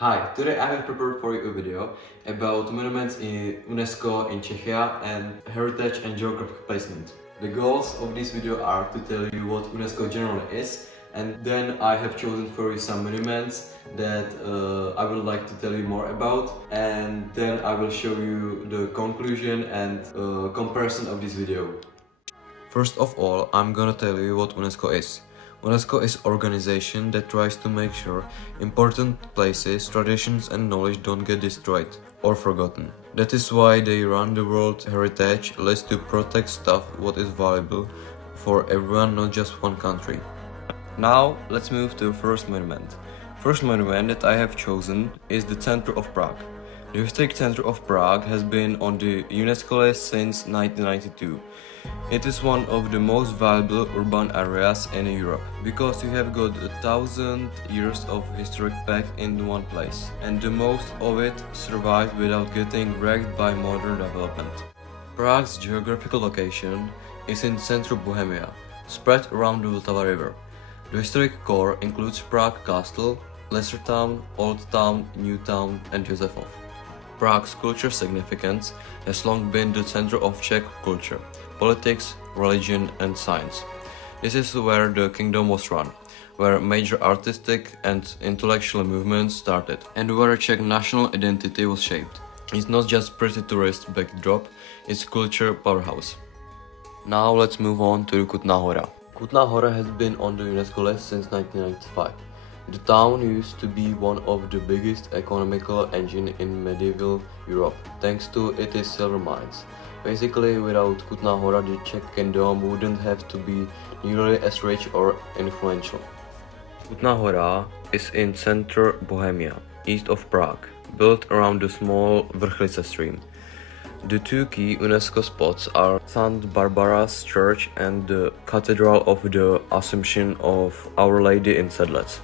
Hi, today I have prepared for you a video about monuments in UNESCO in Czechia and heritage and geographic placement. The goals of this video are to tell you what UNESCO generally is, and then I have chosen for you some monuments that I would like to tell you more about, and then I will show you the conclusion and comparison of this video. First of all, I'm gonna tell you what UNESCO is. UNESCO is an organization that tries to make sure important places, traditions and knowledge don't get destroyed or forgotten. That is why they run the World Heritage List to protect stuff what is valuable for everyone, not just one country. Now let's move to the first monument. First monument that I have chosen is the Centrum of Prague. The Historic Center of Prague has been on the UNESCO list since 1992. It is one of the most valuable urban areas in Europe, because you have got 1,000 years of history packed in one place, and the most of it survived without getting wrecked by modern development. Prague's geographical location is in central Bohemia, spread around the Vltava River. The historic core includes Prague Castle, Lesser Town, Old Town, New Town and Josefov. Prague's cultural significance has long been the center of Czech culture, politics, religion and science. This is where the kingdom was run, where major artistic and intellectual movements started, and where Czech national identity was shaped. It's not just pretty tourist backdrop, it's culture powerhouse. Now let's move on to Kutná Hora. Kutná Hora has been on the UNESCO list since 1995. The town used to be one of the biggest economical engines in medieval Europe, thanks to its silver mines. Basically, without Kutná Hora, the Czech kingdom wouldn't have to be nearly as rich or influential. Kutná Hora is in center Bohemia, east of Prague, built around the small Vrchlice stream. The two key UNESCO spots are St. Barbara's Church and the Cathedral of the Assumption of Our Lady in Sedlec.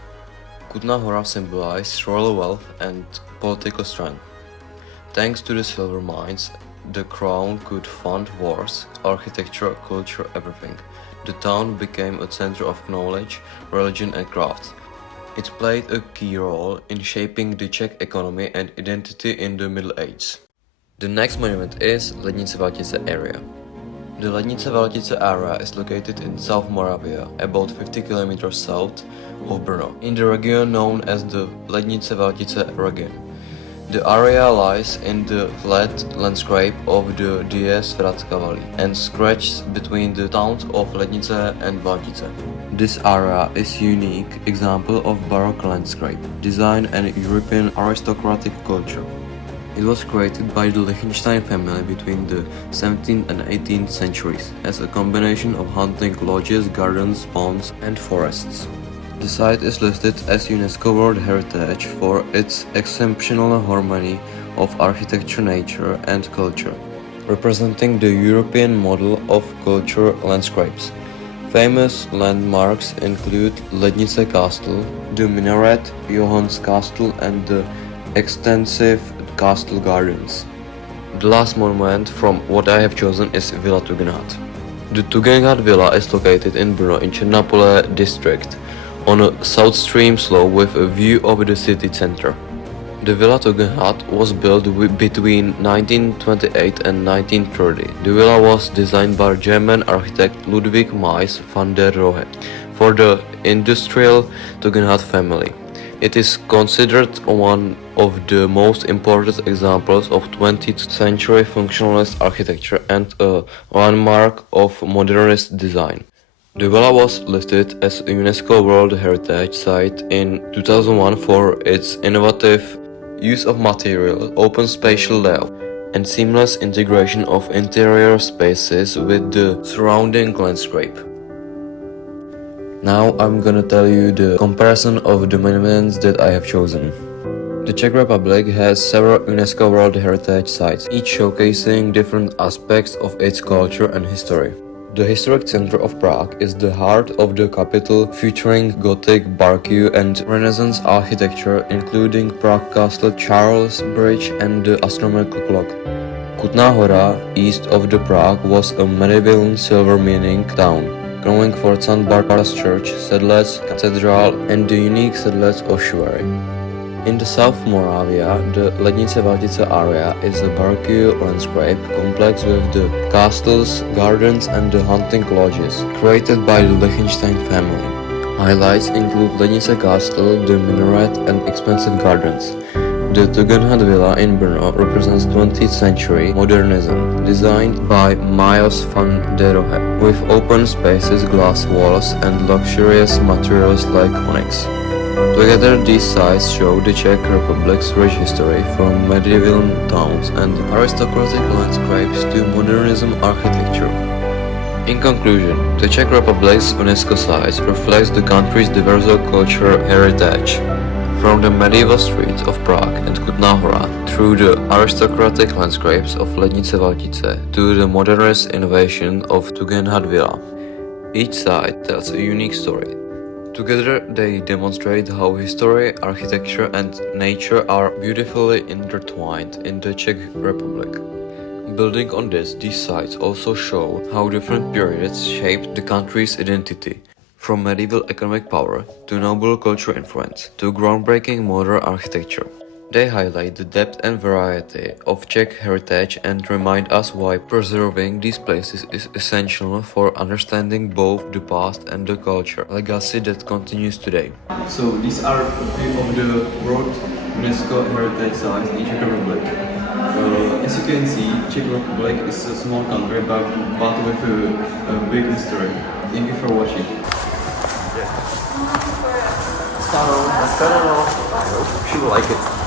Kutná Hora symbolized royal wealth and political strength. Thanks to the silver mines, the crown could fund wars, architecture, culture, everything. The town became a center of knowledge, religion and crafts. It played a key role in shaping the Czech economy and identity in the Middle Ages. The next monument is Lednicko-valtický area. The Lednicko-valtický area is located in South Moravia, about 50 km south of Brno, in the region known as the Lednicko-valtický region. The area lies in the flat landscape of the Dědictví Valley and stretches between the towns of Lednice and Valtice. This area is a unique example of Baroque landscape design and European aristocratic culture. It was created by the Liechtenstein family between the 17th and 18th centuries as a combination of hunting lodges, gardens, ponds and forests. The site is listed as UNESCO World Heritage for its exceptional harmony of architecture, nature and culture, representing the European model of culture landscapes. Famous landmarks include Lednice Castle, the minaret, Johann's Castle and the extensive castle gardens. The last monument from what I have chosen is Vila Tugendhat. The Tugendhat Villa is located in Brno in Černapole district, on a south stream slope with a view of the city center. The Vila Tugendhat was built between 1928 and 1930. The villa was designed by German architect Ludwig Mies van der Rohe for the industrial Tugendhat family. It is considered one of the most important examples of 20th century functionalist architecture and a landmark of modernist design. The villa was listed as a UNESCO World Heritage Site in 2001 for its innovative use of material, open spatial layout, and seamless integration of interior spaces with the surrounding landscape. Now I'm gonna tell you the comparison of the monuments that I have chosen. The Czech Republic has several UNESCO World Heritage Sites, each showcasing different aspects of its culture and history. The Historic Center of Prague is the heart of the capital, featuring Gothic, Baroque and Renaissance architecture, including Prague Castle, Charles Bridge and the astronomical clock. Kutná Hora, east of the Prague, was a medieval silver mining town, growing for St. Barbara's Church, Sedlec Cathedral and the unique Sedlec ossuary. In the South Moravia, the Lednicko-valtický area is a baroque landscape complex with the castles, gardens and the hunting lodges, created by the Liechtenstein family. Highlights include Lednice Castle, the minaret and expansive gardens. The Tugendhat villa in Brno represents 20th century modernism, designed by Miles van der Rohe, with open spaces, glass walls and luxurious materials like onyx. Together, these sites show the Czech Republic's rich history, from medieval towns and aristocratic landscapes to modernism architecture. In conclusion, the Czech Republic's UNESCO sites reflects the country's diverse cultural heritage, from the medieval streets of Prague and Kutná Hora through the aristocratic landscapes of Lednice-valtický to the modernist innovation of Tugendhat Villa. Each site tells a unique story. Together, they demonstrate how history, architecture, and nature are beautifully intertwined in the Czech Republic. Building on this, these sites also show how different periods shaped the country's identity, from medieval economic power to noble cultural influence to groundbreaking modern architecture. They highlight the depth and variety of Czech heritage and remind us why preserving these places is essential for understanding both the past and the culture legacy that continues today. So these are a few of the World UNESCO Heritage Sites in Czech Republic. As you can see, Czech Republic is a small country but with a big history. Thank you for watching. I hope you like it.